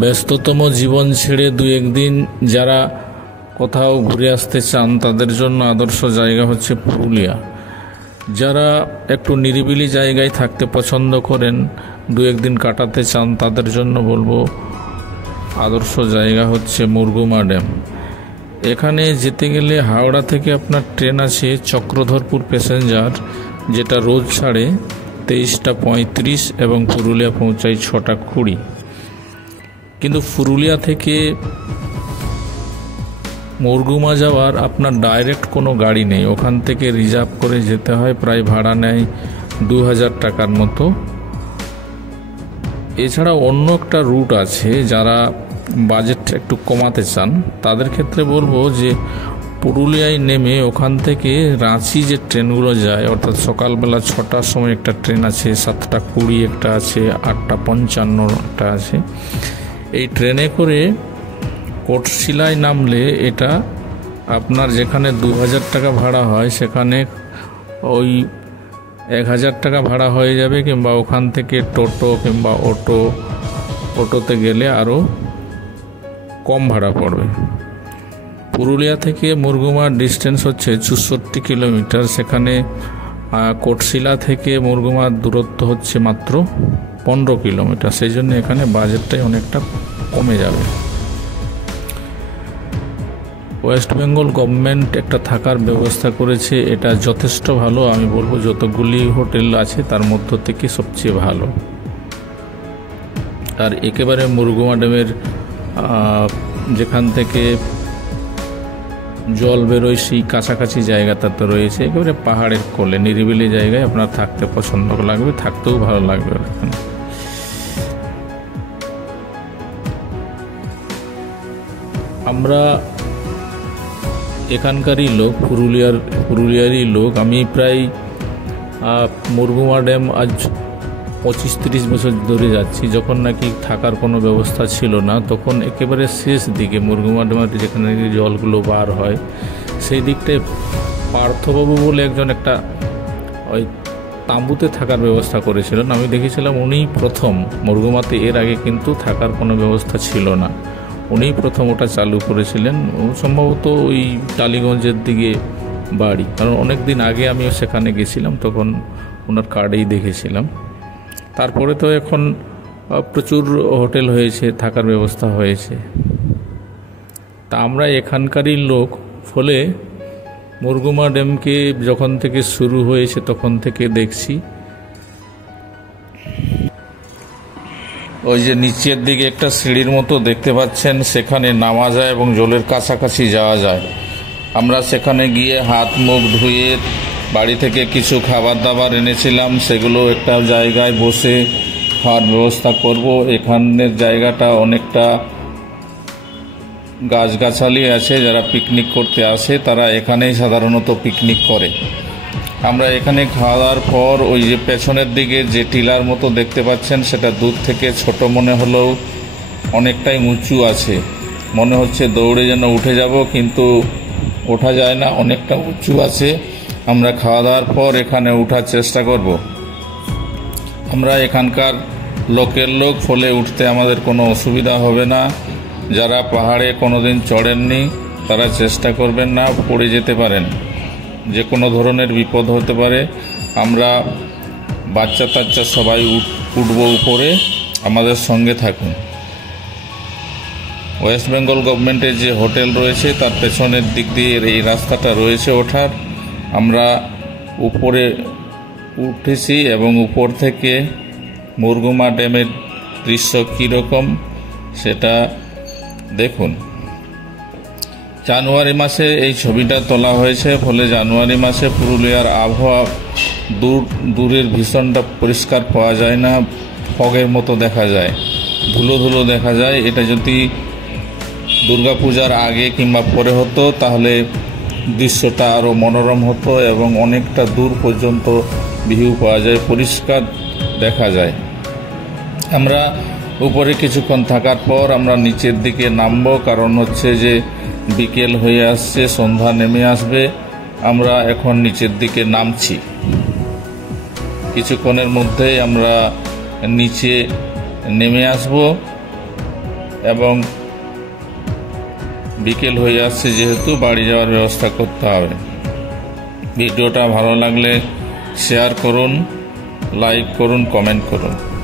ব্যস্ততম জীবন ছেড়ে দু একদিন যারা কোথাও ঘুরে আসতে চান তাদের জন্য আদর্শ জায়গা হচ্ছে পুরুলিয়া। যারা একটু নিরিবিলি জায়গায় থাকতে পছন্দ করেন, দু একদিন কাটাতে চান, তাদের জন্য বলবো আদর্শ জায়গা হচ্ছে মুরগুমা ড্যাম। এখানে যেতে গেলে হাওড়া থেকে আপনার ট্রেন আছে চক্রধরপুর প্যাসেঞ্জার, যেটা রোজ ছাড়ে 23টা 35 এবং পুরুলিয়া পৌঁছায় 6টা 20। কিন্তু পুরুলিয়া থেকে মুরগুমা যাওয়ার আপনার ডাইরেক্ট কোনো গাড়ি নেই, ওখান থেকে রিজার্ভ করে যেতে হয়, প্রায় ভাড়া নেয় 2000 টাকার মতো। এছাড়া অন্য একটা রুট আছে, যারা বাজেট একটু কমাতে চান তাদের ক্ষেত্রে বলবো যে পুরুলিয়ায় নেমে ওখান থেকে রাঁচি যে ট্রেনগুলো যায়, অর্থাৎ সকালবেলা 6টার সময় একটা ট্রেন আছে, 7টা 20 একটা আছে, 8টা 55 একটা আছে। এই ট্রেনে করে কোটশিলায় নামলে এটা আপনার যেখানে 2000 টাকা ভাড়া হয় সেখানে ওই 1000 টাকা ভাড়া হয়ে যাবে, কিংবা ওখান থেকে টোটো কিংবা অটোতে গেলে আরও কম ভাড়া পড়বে। পুরুলিয়া থেকে মুরগুমার ডিস্টেন্স হচ্ছে 64 কিলোমিটার। সেখানে কোটশিলা থেকে মুরগুমার দূরত্ব হচ্ছে মাত্র 15 কিলোমিটার। সেই জন্য এখানে বাজেটটাই অনেকটা কমে যাবে। ওয়েস্ট বেঙ্গল গভর্নমেন্ট একটা থাকার ব্যবস্থা করেছে, এটা যথেষ্ট ভালো। আমি বলবো যতগুলি হোটেল আছে তার মধ্য থেকে সবচেয়ে ভালো। আর একেবারে মুরগুমা ড্যামের যেখান থেকে জল বেরোয় সেই কাছাকাছি জায়গাটাতে রয়েছে, একেবারে পাহাড়ের কোলে নিরিবিলি জায়গায় আপনার থাকতে পছন্দ লাগবে, থাকতেও ভালো লাগবে। আমরা এখানকারই লোক, পুরুলিয়ারই লোক। আমি প্রায় মুরগুমা ড্যাম আজ 25-30 বছর ধরে যাচ্ছি। যখন নাকি থাকার কোনো ব্যবস্থা ছিল না, তখন একেবারে শেষ দিকে মুরগুমা ড্যামের যেখানে জলগুলো বার হয় সেই দিকটায় পার্থবাবু বলে একজন একটা ওই তাঁবুতে থাকার ব্যবস্থা করেছিলেন। আমি দেখেছিলাম উনিই প্রথম মুরগুমাতে, এর আগে কিন্তু থাকার কোনো ব্যবস্থা ছিল না। উনিই প্রথম ওটা চালু করেছিলেন। সম্ভবত ওই টালিগঞ্জের দিকে বাড়ি, কারণ অনেক দিন আগে আমিও সেখানে গেছিলাম, তখন ওনার কার্ডেই দেখেছিলাম। তারপরে তো এখন প্রচুর হোটেল হয়েছে, থাকার ব্যবস্থা হয়েছে। তা আমরা এখানকারই লোক, ফলে মুরগুমা ড্যামকে যখন থেকে শুরু হয়েছে তখন থেকে দেখছি। ওই যে নিচের দিকে একটা সিঁড়ির মতো দেখতে পাচ্ছেন, সেখানে নামা যায় এবং জলের কাছাকাছি যাওয়া যায়। আমরা সেখানে গিয়ে হাত মুখ ধুয়ে বাড়ি থেকে কিছু খাবার দাবার এনেছিলাম, সেগুলো একটা জায়গায় বসে খাওয়ার ব্যবস্থা করব। এখানের জায়গাটা অনেকটা গাছগাছালি আছে, যারা পিকনিক করতে আসে তারা এখানেই সাধারণত পিকনিক করে। আমরা এখানে খাওয়া দাওয়ার পর ওই যে পেছনের দিকে যে টিলার মতো দেখতে পাচ্ছেন, সেটা দূর থেকে ছোট মনে হলেও অনেকটাই উঁচু আছে। মনে হচ্ছে দৌড়ে যেন উঠে যাব, কিন্তু ওঠা যায় না, অনেকটা উঁচু আছে। আমরা খাওয়া দাওয়ার পর এখানে ওঠার চেষ্টা করব। আমরা এখানকার লোকের লোক, ফলে উঠতে আমাদের কোনো অসুবিধা হবে না। যারা পাহাড়ে কোনোদিন চড়েননি তারা চেষ্টা করবেন না, পড়ে যেতে পারেন, যে কোনো ধরনের বিপদ হতে পারে। আমরা বাচ্চা টাচ্চা সবাই উঠবো উপরে, আমাদের সঙ্গে থাকুন। ওয়েস্ট বেঙ্গল গভর্নমেন্টের যে হোটেল রয়েছে তার পেছনের দিক দিয়ে এই রাস্তাটা রয়েছে ওঠার। আমরা উপরে উঠেছি এবং উপর থেকে মুরগুমা ড্যামের দৃশ্য কীরকম সেটা দেখুন। জানুয়ারি মাসে এই ছবিটা তোলা হয়েছে, ফলে জানুয়ারি মাসে পুরুলিয়ার আবহাওয়া দূরের ভীষণটা পরিষ্কার পাওয়া যায় না, ফগের মতো দেখা যায়, ধুলো ধুলো দেখা যায়। এটা যদি দুর্গাপূজার আগে কিংবা পরে হতো তাহলে দৃশ্যটা আরও মনোরম হতো এবং অনেকটা দূর পর্যন্ত ভিউ পাওয়া যায়, পরিষ্কার দেখা যায়। আমরা উপরে কিছুক্ষণ থাকার পর আমরা নিচের দিকে নামবো, কারণ হচ্ছে যে বিকেল হয়ে আসছে, সন্ধ্যা নেমে আসবে। আমরা এখন নিচের দিকে নামছি। কিছুক্ষণের মধ্যেই আমরা নিচে নেমে আসব। এবং বিকেল হয়ে আসছে যেহেতু বাড়ি যাওয়ার ব্যবস্থা করতে হবে। ভিডিওটা ভালো লাগলে শেয়ার করুন, লাইক করুন, কমেন্ট করুন।